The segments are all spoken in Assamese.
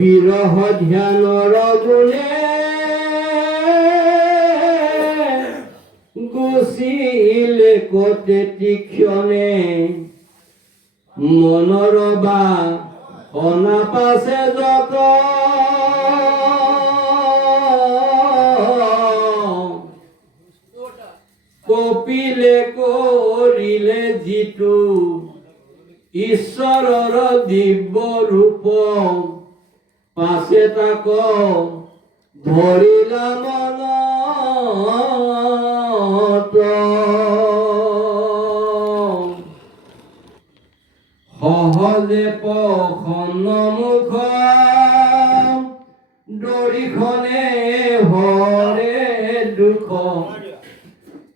বিৰহ ধ্যানৰ গুণে গুচিলে কতে তীক্ষণে মনৰ বা অনাপাছে যত কপিলে কৰিলে যিটো ঈশ্বৰৰ দিব্য ৰূপ পাছে তাক ধৰিলা মনত সহজে পখনমুখ দৰিখনে হৰে দুখ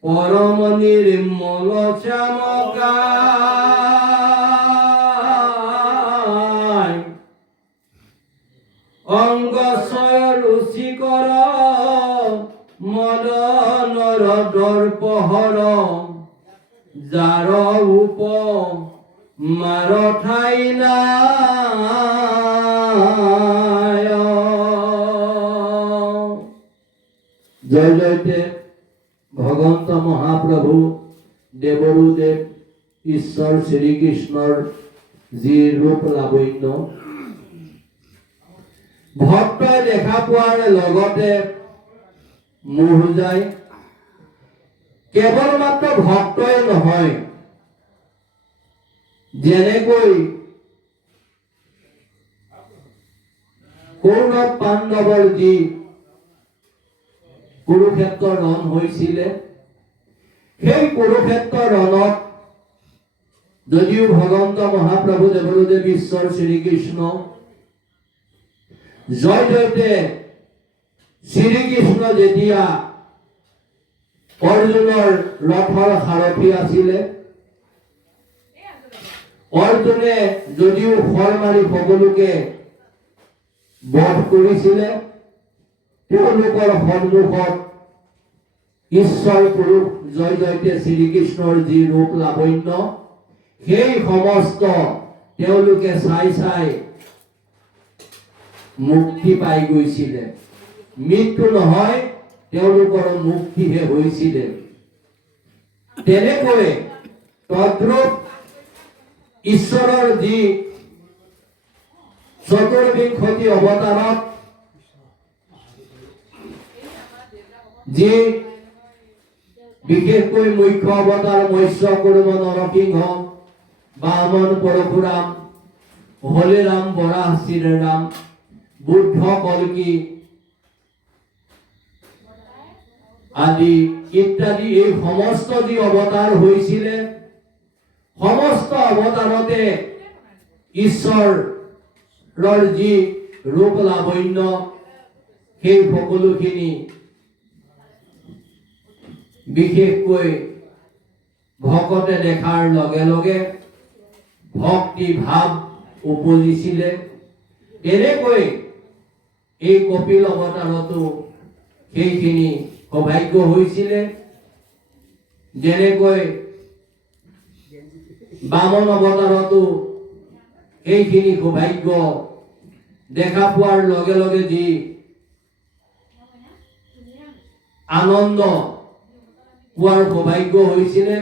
পৰম নিৰ্মল চামকা অংগছয় ৰুচিকৰ মদনৰ দৰ্পহৰ যাৰ উপ মাৰ ঠাই নাই। জয় জয়তে ভগৱন্ত মহাপ্ৰভু দেৱৰুদেৱ ঈশ্বৰ শ্ৰীকৃষ্ণৰ যি ৰূপ লাৱণ্য ভক্তই দেখা পোৱাৰ লগতে মোহ যায়। কেৱল মাত্ৰ ভক্তই নহয়, যেনেকৈ কৌৰৱ পাণ্ডৱৰ যি কুৰুক্ষেত্ৰ ৰণ হৈছিলে, সেই কুৰুক্ষেত্ৰ ৰণত যদিও ভগৱন্ত মহাপ্ৰভু দেৱৰুদেৱ ঈশ্বৰ শ্ৰীকৃষ্ণ জয় জয়তে শ্ৰীকৃষ্ণ যেতিয়া অৰ্জুনৰ ৰথৰ সাৰথি আছিলে, অৰ্জুনে যদিও খৰ মাৰি সকলোকে বধ কৰিছিলে, তেওঁলোকৰ সন্মুখত ঈশ্বৰ পুৰুষ জয় জয়তে শ্ৰীকৃষ্ণৰ যি ৰূপ লাৱণ্য, সেই সমস্ত তেওঁলোকে চাই চাই মুক্তি পাই গৈছিলে। মৃত্যু নহয়, তেওঁলোকৰ মুক্তিহে হৈছিলে। তেনেকৈ তদ্ৰূপ ঈশ্বৰৰ যি চতুৰ্বিংশতি অৱতাৰত যি বিশেষকৈ মুখ্য অৱতাৰ মৎস্য কুৰ্ম নৰসিংহ বামন পৰশুৰাম হলিৰাম বৰাহ শ্ৰীৰাম বুদ্ধ কলকি আদি ইত্যাদি এই সমস্ত যি অৱতাৰ হৈছিলে, সমস্ত অৱতাৰতে ঈশ্বৰৰ যি ৰূপ লাৱণ্য সেই সকলোখিনি বিশেষকৈ ভকতে দেখাৰ লগে লগে ভক্তি ভাৱ উপজিছিলে। তেনেকৈ এই কপিল অৱতাৰতো সেইখিনি সৌভাগ্য হৈছিলে। যেনেকৈ বামন অৱতাৰতো সেইখিনি সৌভাগ্য দেখা পোৱাৰ লগে লগে যি আনন্দ পোৱাৰ সৌভাগ্য হৈছিলে,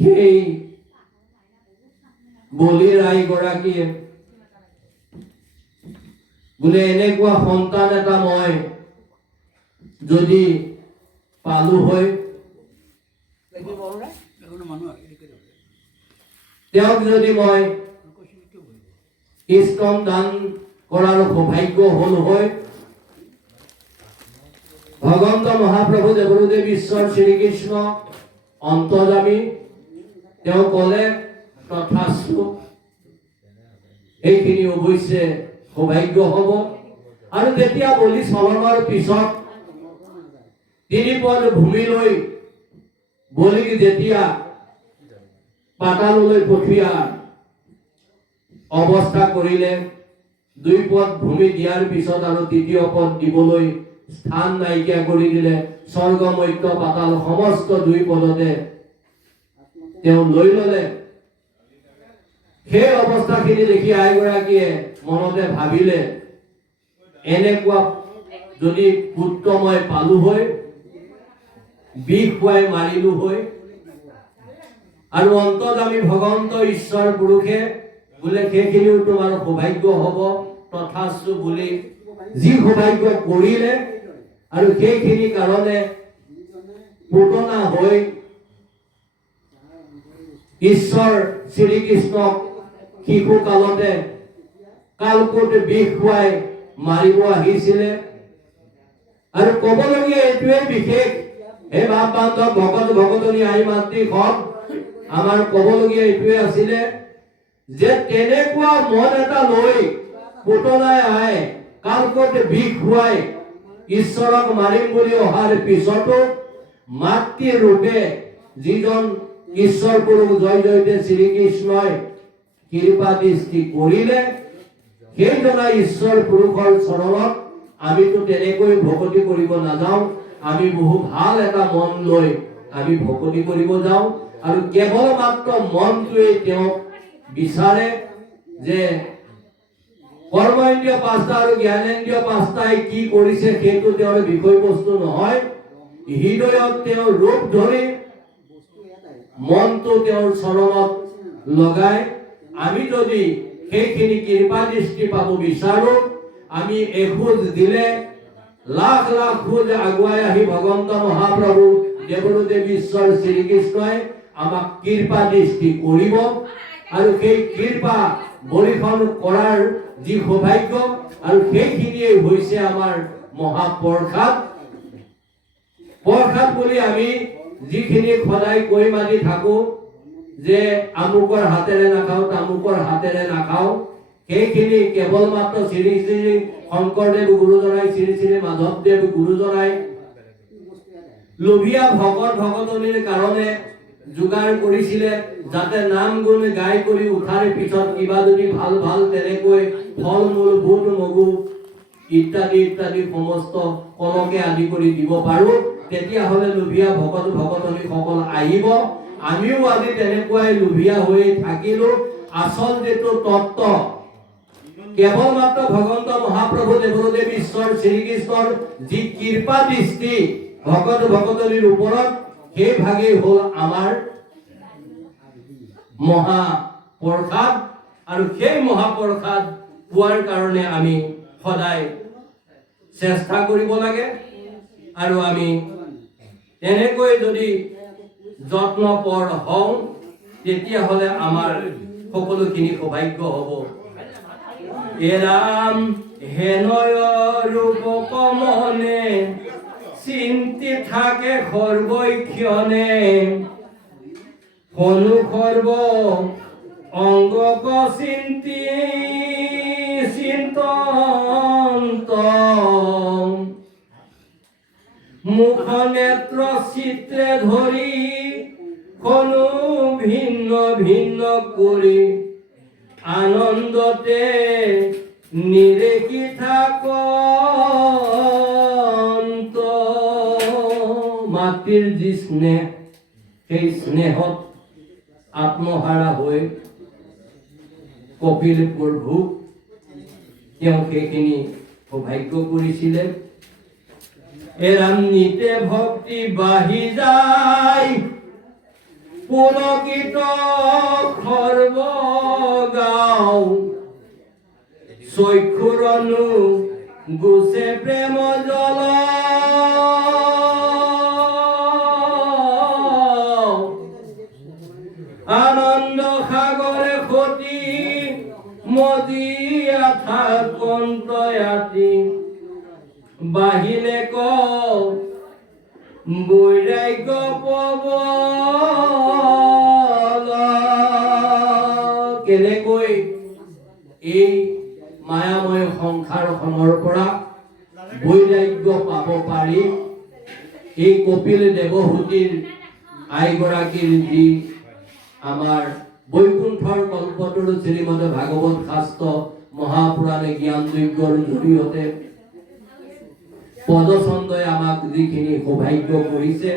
সেই বলি ৰায় গৰাকীয়ে বোলে এনেকুৱা সন্তান এটা মই যদি পালো হয়, তেওঁক যদি মই স্তন দান কৰাৰ সৌভাগ্য হল হয়। ভগৱন্ত মহাপ্ৰভু দেৱৰুদেৱ ঈশ্বৰ শ্ৰীকৃষ্ণ অন্তৰ্যামী, তেওঁ কলে তথাস্তু, এইখিনি অৱশ্যে সৌভাগ্য হব। আৰু তেতিয়া বলি চলনৰ পিছত তিনিপদ ভূমিলৈ বলিক যেতিয়া পাতাললৈ পঠিওৱাৰ অৱস্থা কৰিলে, 2 পদ ভূমি দিয়াৰ পিছত আৰু 3য় পদ দিবলৈ স্থান নাইকিয়া কৰি দিলে। স্বৰ্গ মৰ্ত্য পাতাল সমস্ত 2 পদতে তেওঁ লৈ ললে। সেই অৱস্থাখিনি দেখি আইগৰাকীয়ে মনতে ভাবিলে, এনেকুৱা যদি পুত্ৰ মই পালো হয়, বিষ খুৱাই মাৰিলো হয়, আৰু অন্তত আমি ভগৱন্ত ঈশ্বৰ পুৰুষে বোলে সেইখিনিও তোমাৰ সৌভাগ্য হ'ব তথাস্তু বুলি যি সৌভাগ্য কৰিলে, আৰু সেইখিনি কাৰণে পুতনা হৈ ঈশ্বৰ শ্ৰীকৃষ্ণক শিশু কালতে কালকোট বিষ খুৱাই মাৰিব আহিছিলে। আৰু ক'বলগীয়া এইটোৱে বিশেষ, হে বাপ বান্ধৱ ভকত ভকতনী আই মাতৃ সব, আমাৰ ক'বলগীয়া এইটোৱে আছিলে যে তেনেকুৱা মন এটা লৈ পুতলাই আই কালকোট বিষ খুৱাই ঈশ্বৰক মাৰিম বুলি অহাৰ পিছতো মাতৃ ৰূপে যিজন ঈশ্বৰ পুৰুষ জয় জয়তে শ্ৰীকৃষ্ণই কৃপা দৃষ্টি কৰিলে, সেইজনা ঈশ্বৰ পুৰুষৰ চৰণত আমিতো তেনেকৈ ভকতি কৰিব নাযাওঁ, আমি বহু ভাল এটা মন লৈ আমি ভকতি কৰিব যাওঁ। আৰু কেৱল মাত্ৰ মনটোৱে তেওঁক বিচাৰে যে কৰ্মেন্দ্ৰিয় পাঁচটা আৰু জ্ঞানেন্দ্ৰিয় পাঁচটাই কি কৰিছে সেইটো তেওঁৰ বিষয়বস্তু নহয়। হৃদয়ত তেওঁৰ ৰূপ ধৰি মনটো তেওঁৰ চৰণত লগাই আমি যদি সেইখিনি কৃপা দৃষ্টি পাব বিচাৰো, আমি এখোজ দিলে লাখ লাখ খোজ আগুৱাই আহি ভগৱন্ত মহাপ্ৰভু দেৱদেৱ ঈশ্বৰ শ্ৰীকৃষ্ণই আমাক কৃপা দৃষ্টি কৰিব। আৰু সেই কৃপা বৰিষণ কৰাৰ যি সৌভাগ্য, আৰু সেইখিনিয়ে হৈছে আমাৰ মহাপ্ৰসাদ। প্ৰসাদ বুলি আমি যিখিনি সদায় কৈ মাতি থাকো যে আমুকৰ হাতেৰে নাখাওঁ তামুকৰ হাতেৰে নাখাওঁ, সেইখিনি কেৱল মাত্ৰ শ্ৰী শ্ৰী শংকৰদেৱ গুৰুজনাই, শ্ৰী শ্ৰী মাধৱদেৱ গুৰুজনাই লোভিয়া ভকত ভকতনীৰ কাৰণে যোগাৰ কৰিছিলে, যাতে নাম গুণ গাই কৰি উঠাৰ পিছত কিবা যদি ভাল ভাল তেনেকৈ ফল মূল বুট মগু ইত্যাদি ইত্যাদি সমস্ত কলকে আদি কৰি দিব পাৰো, তেতিয়াহ'লে লোভিয়া ভকত ভকতনী সকল আহিব। আমিও আজি তেনেকুৱাই লোভিয়া হৈ থাকিলো। আচল যিটো তত্ত্ব কেৱল মাত্ৰ ভগৱন্ত মহাপ্ৰভু দেৱদেৱ ঈশ্বৰ শ্ৰীকৃষ্ণৰ যি কৃপা দৃষ্টি ভকত ভকতনীৰ ওপৰত, সেই ভাগেই হ'ল আমাৰ মহাপ্ৰসাদ। আৰু সেই মহাপ্ৰসাদ পোৱাৰ কাৰণে আমি সদায় চেষ্টা কৰিব লাগে। আৰু আমি তেনেকৈ যদি যত্নপৰ হওঁ, তেতিয়াহ'লে আমাৰ সকলোখিনি সৌভাগ্য হ'ব। এৰাম হেনয় ৰূপ কমনে, চিন্তি থাকে সৰ্বক্ষণে, হনু সৰ্ব অংগ চিন্তি চিন্তন্ত, মুখ নেত্ৰ চিত্ৰে ধৰি কোনো ভিন্ন ভিন্ন কৰি, আনন্দতে নিৰেখি থাকন্ত। মাতৃৰ যি স্নেহ, সেই স্নেহত আত্মহাৰা হৈ কপিল প্ৰভু তেওঁ সেইখিনি সৌভাগ্য কৰিছিলে। এৰাম নিতে ভক্তি বাঢ়ি যায়, পুলকিত সৰ্ব গাঁও, চক্ষুৰনু গুছে প্ৰেম জল, আনন্দ সাগৰে সতী মজিয়া থাকন্তয়াতি, বাহিলে ক বৈৰাগ্য পবল। কেনেকৈ এই মায়াময় সংসাৰখনৰ পৰা বৈৰাগ্য পাব পাৰি, এই কপিল দেৱহূতিৰ আইগৰাকীৰ যি আমাৰ বৈকুণ্ঠৰ কল্পতৰু শ্ৰীমদ ভাগৱত শাস্ত্ৰ মহাপুৰাণে জ্ঞান যজ্ঞৰ জৰিয়তে পদচন্দই আমাক যিখিনি সৌভাগ্য কৰিছে,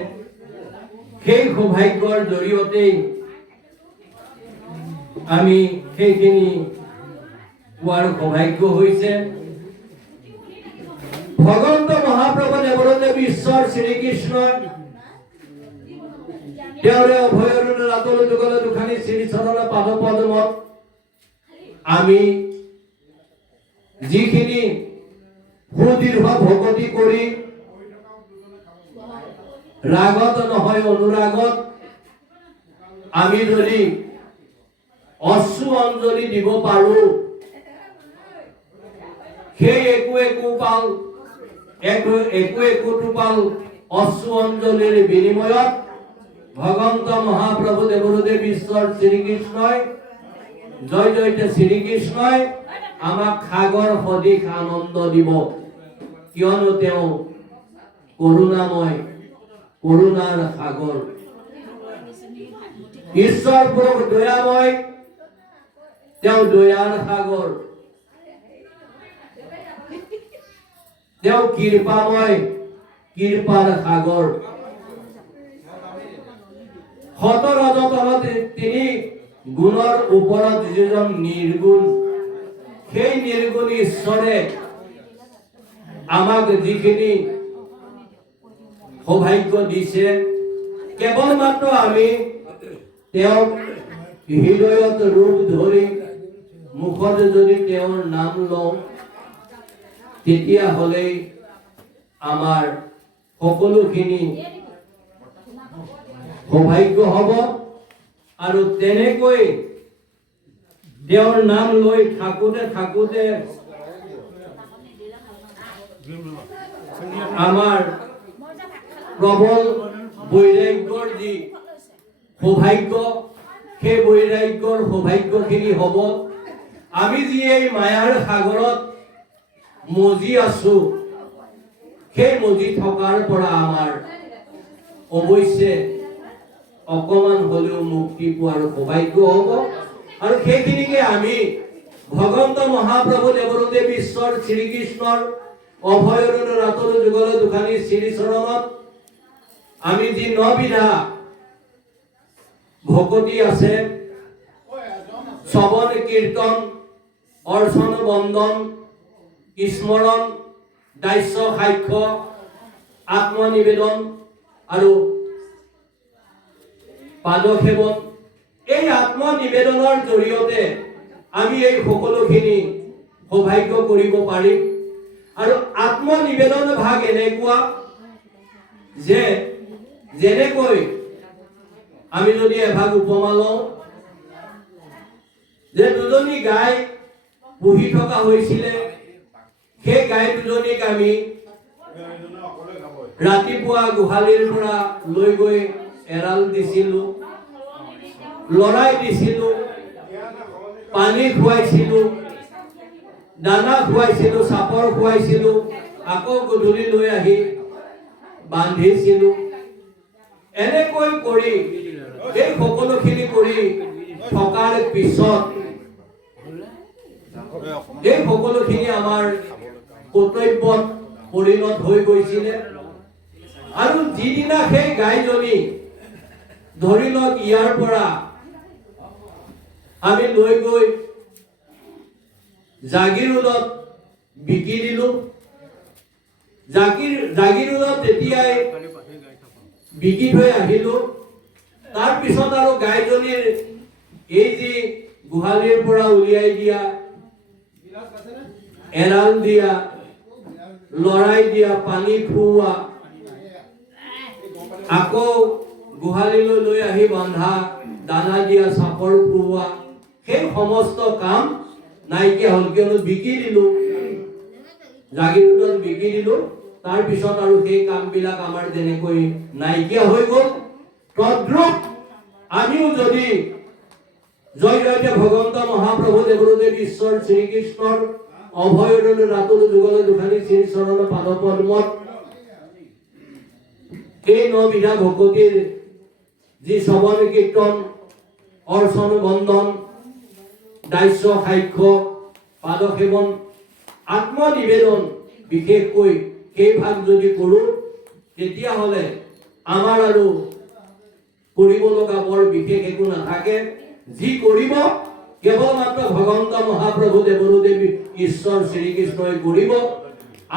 সেই সৌভাগ্যৰ জৰিয়তে আমি সেইখিনি পোৱাৰ সৌভাগ্য হৈছে। ভগৱন্ত মহাপ্ৰভু দেৱদেৱ ঈশ্বৰ শ্ৰীকৃষ্ণ তেওঁৰে অভয়ৰূপ ৰাতল যুগল দুখানি শ্ৰী চৰণ পাদ পদ্মত আমি যিখিনি সুদীৰ্ঘ ভকতি কৰি ৰাগত নহয় অনুৰাগত আমি যদি অশ্ৰু অঞ্জলি দিব পাৰো, সেই একো টোপাল অশ্ৰু অঞ্জলিৰ বিনিময়ত ভগৱন্ত মহাপ্ৰভু দেৱদেৱ ঈশ্বৰ শ্ৰীকৃষ্ণই জয় জয়তে শ্ৰীকৃষ্ণই আমাক সাগৰ সদৃশ আনন্দ দিব। কিয়নো তেওঁ কৰুণাময়, কৰুণাৰ সাগৰ। ঈশ্বৰ পুৰুষ দয়াময়, তেওঁ দয়াৰ সাগৰ। তেওঁ কৃপাময়, কৃপাৰ সাগৰ। সতৰজতলত তিনি গুণৰ ওপৰত যিজন নিৰ্গুণ, সেই নিৰ্গুণ ঈশ্বৰে আমাক যিখিনি সৌভাগ্য দিছে, কেৱল মাত্ৰ আমি তেওঁক হৃদয়ত ৰূপ ধৰি মুখত যদি তেওঁৰ নাম লওঁ, তেতিয়াহ'লে আমাৰ সকলোখিনি সৌভাগ্য হ'ব। আৰু তেনেকৈ তেওঁৰ নাম লৈ থাকোতে থাকোতে আমাৰ প্ৰবল বৈৰাগ্যৰ যি সৌভাগ্য, সেই বৈৰাগ্যৰ সৌভাগ্যখিনি হ'ব। আমি যি এই মায়াৰ সাগৰত মজি আছো, সেই মজি থকাৰ পৰা আমাৰ অৱশ্যে অকমান হলেও মুক্তি পোৱাৰ সৌভাগ্য হ'ব। আৰু সেইখিনিকে আমি ভগৱন্ত মহাপ্ৰভু দেৱদেৱ ঈশ্বৰ শ্ৰীকৃষ্ণৰ অভয়ৰূপ ৰাতল যুগল দুখানি শ্ৰী চৰণত আমি যি নবিধা ভকতি আছে, শ্ৰৱণ কীৰ্তন, অৰ্চন বন্দন, স্মৰণ, দাস্য সাক্ষ্য, আত্মনিবেদন আৰু পাদসেৱন, এই আত্মনিবেদনৰ জৰিয়তে আমি এই সকলোখিনি সৌভাগ্য কৰিব পাৰিম। আৰু আত্মনিবেদন ভাগ এনেকুৱা যে যেনেকৈ আমি যদি এভাগ উপমা লওঁ, যে দুজনী গাই পুহি থকা হৈছিলে, সেই গাই দুজনীক আমি ৰাতিপুৱা গোহালিৰ পৰা লৈ গৈ এৰাল দিছিলো, লৰাই দিছিলো, পানী খুৱাইছিলো, দানা খুৱাইছিলো, চাপৰ খুৱাইছিলো, আকৌ গধূলি লৈ আহি বান্ধিছিলো। এনেকৈ কৰি এই সকলোখিনি কৰি থকাৰ পিছত এই সকলোখিনি আমাৰ কৰ্তব্যত পৰিণত হৈ গৈছিলে। আৰু যিদিনা সেই গাইজনী ধৰি লওক ইয়াৰ পৰা আমি লৈ গৈ জাগিৰোডত বিকি দিলো, জাগিৰোডত তেতিয়াই বিকি থৈ আহিলো। তাৰ পিছত আৰু গাইজনীৰ এই যি গোহালিৰ পৰা উলিয়াই দিয়া, এৰাল দিয়া, লৰাই দিয়া, পানী খুওৱা, আকৌ গোহালিলৈ লৈ আহি বন্ধা, দানা দিয়া, চাপৰ খুওৱা, সেই সমস্ত কাম নাইকিয়া হ'ল। কিয়নো বিকি দিলো, জাগিৰোডত বিকি দিলো। তাৰ পিছত আৰু সেই কামবিলাক আমাৰ যেনেকৈ নাইকিয়া হৈ গ'ল, তদ্ৰূপ আমিও যদি জয় জয়তে ভগৱন্ত মহাপ্ৰভু দেৱদেৱ ঈশ্বৰ শ্ৰীকৃষ্ণৰ অভয়ৰূপ ৰাতল যুগল দুখানি শ্ৰী চৰণ পাদ পদ্মত এই নবিধা ভকতিৰ যি শ্ৰৱণ কীৰ্তন, অৰ্চন বন্দন, দাস্য সাক্ষ্য, পাদসেৱন, আত্মনিবেদন, বিশেষকৈ সেই ভাগ যদি কৰো, তেতিয়াহ'লে আমাৰ আৰু কৰিব লগা বৰ বিশেষ একো নাথাকে। যি কৰিব কেৱল মাত্ৰ ভগৱন্ত মহাপ্ৰভু দেৱদেৱী ঈশ্বৰ শ্ৰীকৃষ্ণই কৰিব।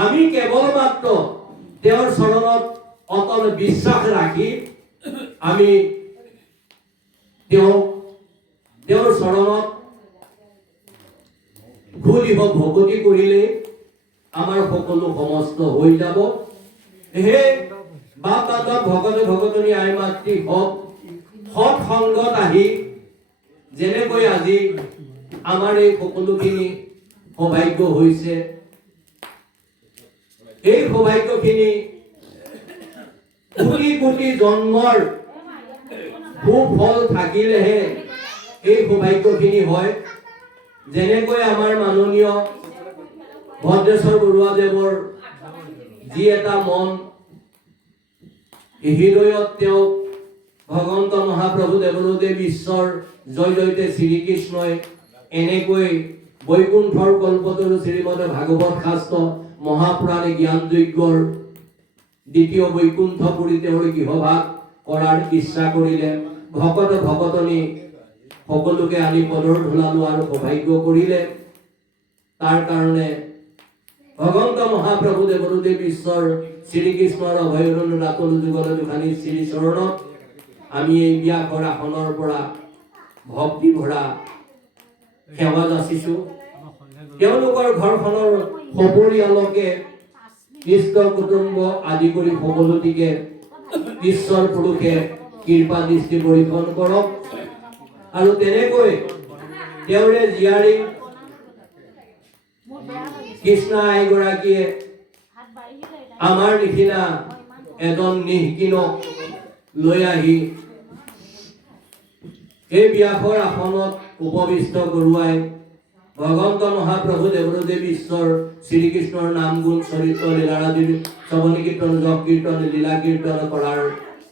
আমি কেৱল মাত্ৰ তেওঁৰ চৰণত অটল বিশ্বাস ৰাখি আমি তেওঁৰ চৰণত ঘূৰি ভকতি কৰিলে আমাৰ সকলো সমস্ত হৈ যাব। হে বাপ দাদা ভকতে ভকতনী আই মাতৃ হওক, সৎ সংগত আহি যেনেকৈ আজি আমাৰ এই সকলোখিনি সৌভাগ্য হৈছে, এই সৌভাগ্যখিনি কোটি কোটি জন্মৰ সুফল থাকিলেহে এই সৌভাগ্যখিনি হয়। যেনেকৈ আমাৰ মাননীয় ভদ্ৰেশ্বৰ বৰুৱাদেৱৰ যি এটা মন, হৃদয়ত তেওঁ ভগৱন্ত মহাপ্ৰভু দেৱদেৱ ঈশ্বৰ জয় জয়তে শ্ৰীকৃষ্ণই এনেকৈ বৈকুণ্ঠৰ কল্পতৰু শ্ৰীমদ ভাগৱত শাস্ত্ৰ মহাপুৰাণে জ্ঞানযজ্ঞৰ দ্বিতীয় বৈকুণ্ঠপুৰী তেওঁৰ গৃহভাগ কৰাৰ ইচ্ছা কৰিলে। ভকত ভকতনী সকলোকে আনি পদৰ ধুলালো আৰু সৌভাগ্য কৰিলে। তাৰ কাৰণে ভগৱন্ত মহাপ্ৰভু দেৱদেৱ ঈশ্বৰ শ্ৰীকৃষ্ণৰ অভয়ৰণ ৰাতল যুগল দুখানি শ্ৰী চৰণত আমি এই ব্যাসৰ আসনৰ পৰা ভক্তি ভৰা সেৱা যাচিছো। তেওঁলোকৰ ঘৰখনৰ সপৰিয়ালকে ইষ্ট কুটুম্ব আদি কৰি সকলোটিকে ঈশ্বৰ পুৰুষে কৃপা দৃষ্টি পৰীক্ষণ কৰক। আৰু তেনেকৈ তেওঁৰে জীয়াৰী কৃষ্ণা আইগৰাকীয়ে আমাৰ নিচিনা এজন নিঃকিনক লৈ আহি এই ব্যাসৰ আসনত উপবিষ্ট কৰোৱাই ভগৱন্ত মহাপ্ৰভু দেৱদেৱ ঈশ্বৰ শ্ৰীকৃষ্ণৰ নাম গুণ চৰিত্ৰ লীলাৰাদিৰ শ্ৰৱণ কীৰ্তন যপ কীৰ্তন লীলা কীৰ্তন কৰাৰ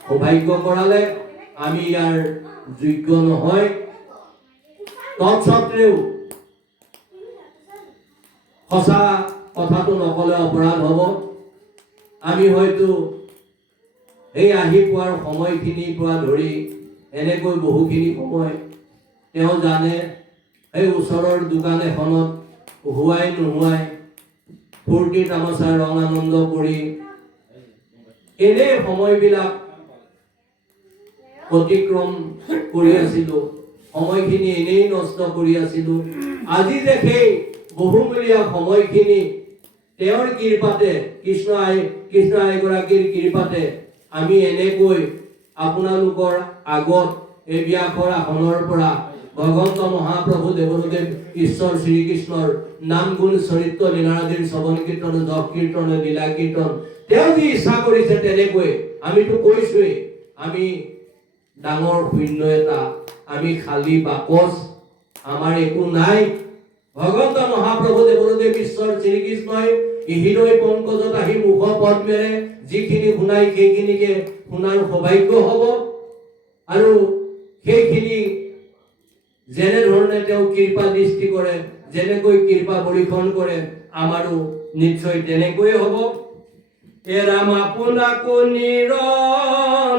সৌভাগ্য কৰালে। আমি ইয়াৰ যোগ্য নহয়, তৎসত্ত্বেও সঁচা কথাটো নকলে অপৰাধ হ'ব। আমি হয়তো এই আহি পোৱাৰ সময়খিনিৰ পৰা ধৰি এনেকৈ বহুখিনি সময় তেওঁ জানে এই ওচৰৰ দোকান এখনত হুৱাই নোহোৱাই ফূৰ্তি তামাচা ৰং আনন্দ কৰি এনে সময়বিলাক অতিক্ৰম কৰি আছিলো, সময়খিনি এনেই নষ্ট কৰি আছিলো। আজি যে সেই বহুমূলীয়া সময়খিনি তেওঁৰ কৃপাতে কৃষ্ণ আইগৰাকীৰ কৃপাতে আমি এনেকৈ আপোনালোকৰ আগত এই ব্যাসৰ আসনৰ পৰা ভগৱন্ত মহাপ্ৰভু দেৱদেৱ ঈশ্বৰ শ্ৰীকৃষ্ণৰ নাম গুণ চৰিত্ৰ লীলাৰাদিৰ শ্ৰৱণ কীৰ্তন যপ কীৰ্তন লীলা কীৰ্তন তেওঁ যি ইচ্ছা কৰিছে তেনেকৈ আমিতো কৈছোৱেই, আমি ডাঙৰ শূন্য এটা, আমি খালী বাকচ, আমাৰ একো নাই। ভগৱন্ত মহাপ্ৰভু দেৱদেৱ ঈশ্বৰ শ্ৰীকৃষ্ণই হৃদয় পংকজত আহি মুখ পদ্মেৰে যিখিনি শুনাই সেইখিনিকে শুনাৰ সৌভাগ্য হ'ব। আৰু সেইখিনি যেনেধৰণে তেওঁ কৃপা দৃষ্টি কৰে, যেনেকৈ কৃপা পৰীক্ষণ কৰে, আমাৰো নিশ্চয় তেনেকৈয়ে হ'ব। এ ৰাম আপোনাকো নিৰন্তৰে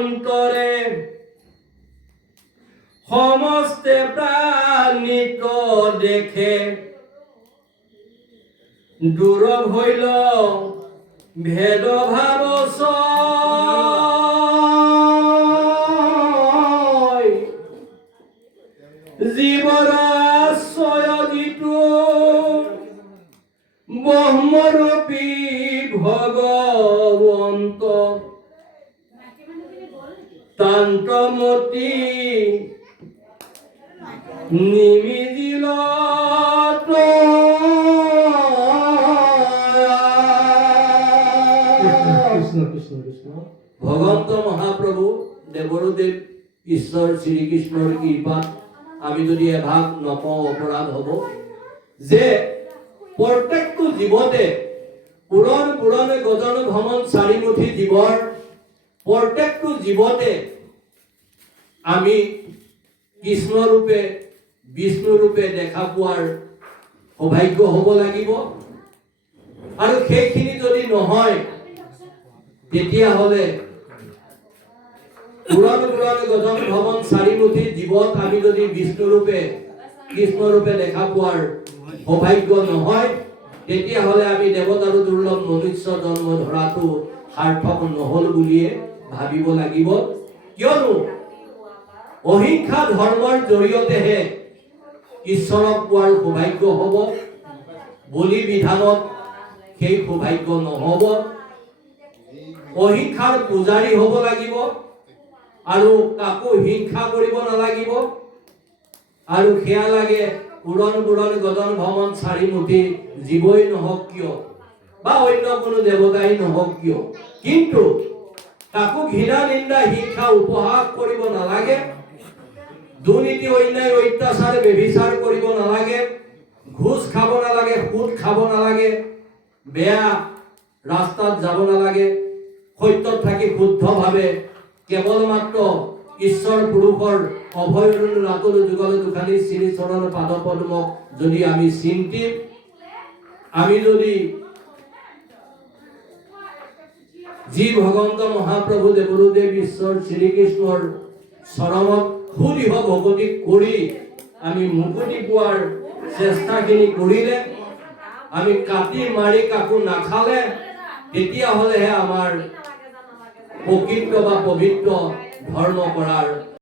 সমস্তে প্ৰাণিত দেখে, দূৰ হইল ভেদ ভাৱ জীৱৰ আশ্ৰয় যিটো ব্ৰহ্মৰূপী ভগৱন্ত তান্ত্ৰমতী নিমিজিল ভগৱন্ত মহাপ্ৰভু দেৱদেৱ ঈশ্বৰ শ্ৰীকৃষ্ণৰ কৃপাত আমি যদি এভাগ নকওঁ অপৰাধ হ'ব যে প্ৰত্যেকটো জীৱতে পুৰণ পুৰণে গজন ভ্ৰমণ চাৰিমুঠি জীৱৰ প্ৰত্যেকটো জীৱতে আমি কৃষ্ণ ৰূপে বিষ্ণু ৰূপে দেখা পোৱাৰ সৌভাগ্য হ'ব লাগিব। আৰু সেইখিনি যদি নহয় তেতিয়াহ'লে পুৰণ পুৰণে গজন ভ্ৰমণ চাৰিমুঠি জীৱত আমি যদি বিষ্ণু ৰূপে কৃষ্ণৰূপে দেখা পোৱাৰ সৌভাগ্য নহয়, তেতিয়াহ'লে আমি দেৱতাৰো দুৰ্লভ মনুষ্য জন্ম ধৰাটো সাৰ্থক নহ'ল বুলিয়ে ভাবিব লাগিব। কিয়নো অহিংসা ধৰ্মৰ জৰিয়তেহে ঈশ্বৰক পোৱাৰ সৌভাগ্য হ'ব। বলি বিধানত সেই সৌভাগ্য নহ'ব। অহিংসাৰ পূজাৰী হ'ব লাগিব আৰু কাকো হিংসা কৰিব নালাগিব। আৰু সেয়া লাগে উৰণ বুৰণ গদন ভ্ৰমণ চাৰিমুঠি জীৱই নহওক কিয় বা অন্য কোনো দেৱতাই নহওক কিয়, কিন্তু কাকো ঘৃণা নিন্দা হিংসা উপহাস কৰিব নালাগে। দুৰ্নীতি অন্যায় অত্যাচাৰ ব্যভিচাৰ কৰিব নালাগে। ঘুষ খাব নালাগে, সুদ খাব নালাগে, বেয়া ৰাস্তাত যাব নালাগে। সত্যত থাকি শুদ্ধভাৱে কেৱল মাত্ৰ ঈশ্বৰ পুৰুষৰ অভয়ৰূপ ৰাতুল যুগল দুখানি শ্ৰী চৰণ পাদ পদ্মক যদি আমি চিন্তি, আমি যদি যি ভগৱন্ত মহাপ্ৰভু দেৱৰুদেৱ ঈশ্বৰ শ্ৰীকৃষ্ণৰ চৰণত সুদৃঢ় ভকতি কৰি আমি মুকুতি পোৱাৰ চেষ্টাখিনি কৰিলে, আমি কাটি মাৰি কাকো নাখালে, তেতিয়াহ'লেহে আমাৰ প্ৰকৃত বা পবিত্ৰ ধৰ্ম কৰাৰ